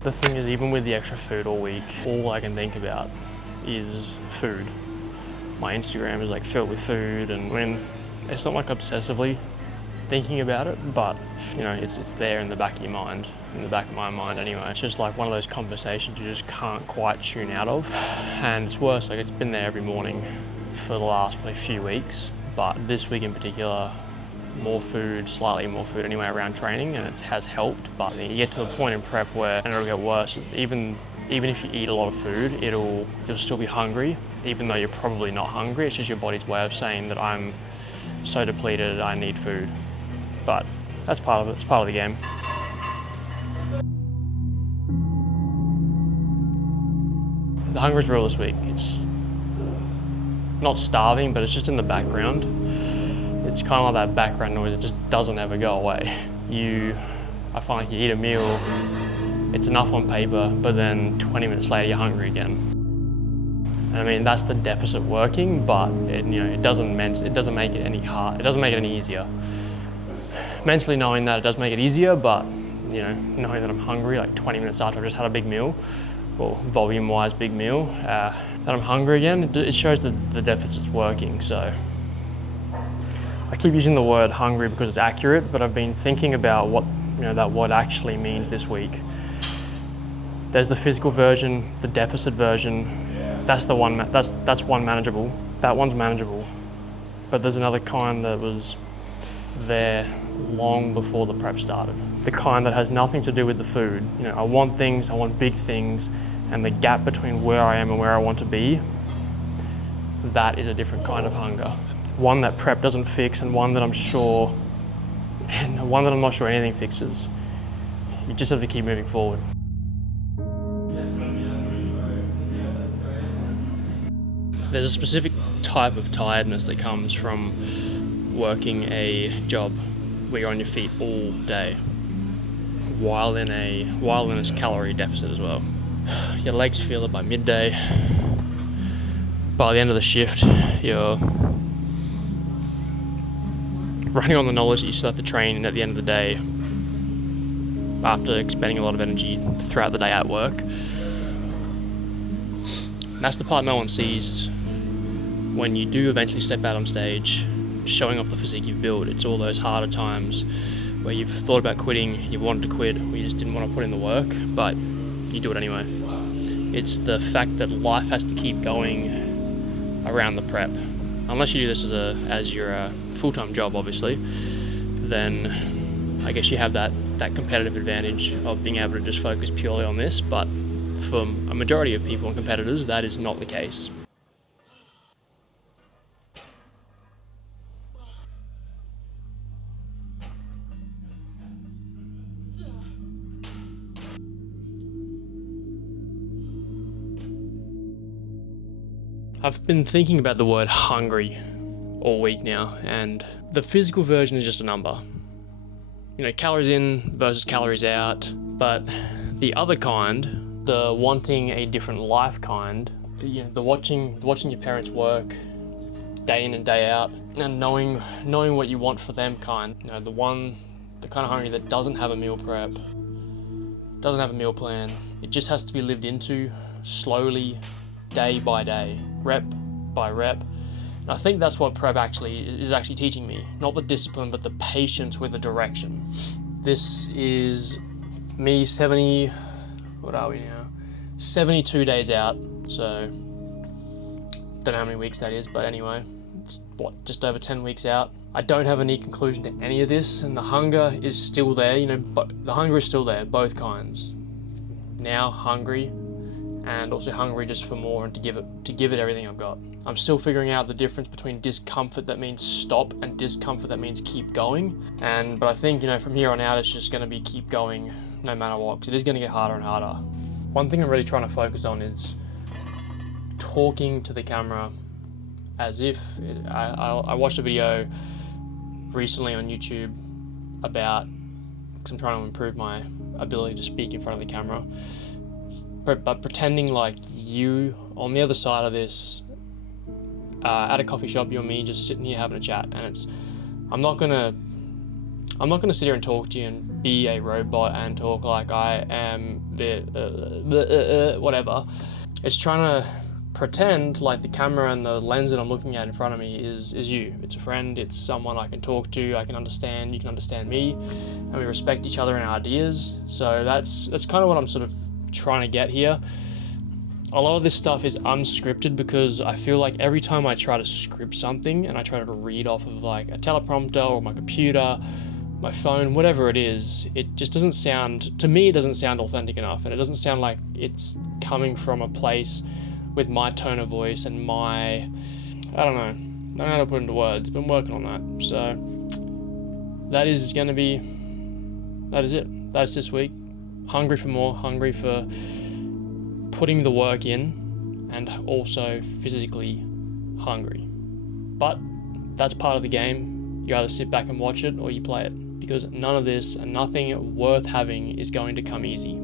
The thing is, even with the extra food all week, all I can think about is food. My Instagram is like filled with food, and when it's not like obsessively thinking about it, but you know, it's there in the back of your mind, in the back of my mind anyway. It's just like one of those conversations you just can't quite tune out of. And it's worse, like it's been there every morning for the last probably few weeks, but this week in particular, more food, slightly more food anyway around training, and it has helped. But you get to the point in prep where, and it'll get worse, even if you eat a lot of food, you'll still be hungry, even though you're probably not hungry. It's just your body's way of saying that I'm so depleted, I need food. But that's part of it, it's part of the game. The hunger is real this week. It's not starving, but it's just in the background. It's kind of like that background noise, it just doesn't ever go away. I find like you eat a meal, it's enough on paper, but then 20 minutes later you're hungry again. And I mean, that's the deficit working, but it doesn't make it any hard, it doesn't make it any easier. Mentally knowing that it does make it easier, but knowing that I'm hungry like 20 minutes after I've just had a big meal, or volume-wise big meal, that I'm hungry again, it shows that the deficit's working. So I keep using the word hungry because it's accurate, but I've been thinking about what that word actually means this week. There's the physical version, the deficit version. That's the one. That's one manageable. That one's manageable. But there's another kind that was there long before the prep started. The kind that has nothing to do with the food. I want things. I want big things, and the gap between where I am and where I want to be. That is a different kind of hunger. One that prep doesn't fix, and one that I'm not sure anything fixes. You just have to keep moving forward. There's a specific type of tiredness that comes from working a job where you're on your feet all day, while in a calorie deficit as well. Your legs feel it by midday. By the end of the shift, you're running on the knowledge that you still have to train at the end of the day after expending a lot of energy throughout the day at work. And that's the part no one sees when you do eventually step out on stage, showing off the physique you've built. It's all those harder times where you've thought about quitting, you wanted to quit, or you just didn't want to put in the work, but you do it anyway. It's the fact that life has to keep going around the prep. Unless you do this as your full-time job, obviously, then I guess you have that competitive advantage of being able to just focus purely on this. But for a majority of people and competitors, that is not the case. I've been thinking about the word hungry all week now, and the physical version is just a number. Calories in versus calories out, but the other kind, the wanting a different life kind, the watching your parents work day in and day out, and knowing what you want for them kind, the kind of hungry that doesn't have a meal prep, doesn't have a meal plan. It just has to be lived into slowly, day by day, rep by rep. And I think that's what prep is actually teaching me. Not the discipline, but the patience with the direction. This is me 72 days out. So, don't know how many weeks that is, but anyway, it's just over 10 weeks out. I don't have any conclusion to any of this, and the hunger is still there, but the hunger is still there, both kinds. Now hungry, and also hungry just for more and to give it everything I've got. I'm still figuring out the difference between discomfort that means stop and discomfort that means keep going. But I think, from here on out, it's just going to be keep going no matter what, because it is going to get harder and harder. One thing I'm really trying to focus on is talking to the camera as if, I watched a video recently on YouTube because I'm trying to improve my ability to speak in front of the camera, but pretending like you on the other side of this, at a coffee shop, you and me just sitting here having a chat, and I'm not gonna I'm not going to sit here and talk to you and be a robot and talk like I am whatever. It's trying to pretend like the camera and the lens that I'm looking at in front of me is you. It's a friend, it's someone I can talk to, I can understand, you can understand me, and we respect each other and our ideas. So that's kind of what I'm sort of trying to get here. A lot of this stuff is unscripted because I feel like every time I try to script something and I try to read off of like a teleprompter or my computer, my phone, whatever it is, it just doesn't sound, to me, it doesn't sound authentic enough, and it doesn't sound like it's coming from a place with my tone of voice and my, I don't know how to put it into words. Been working on that. So that is it. That's this week. Hungry for more, hungry for putting the work in, and also physically hungry. But that's part of the game. You either sit back and watch it or you play it, because none of this and nothing worth having is going to come easy.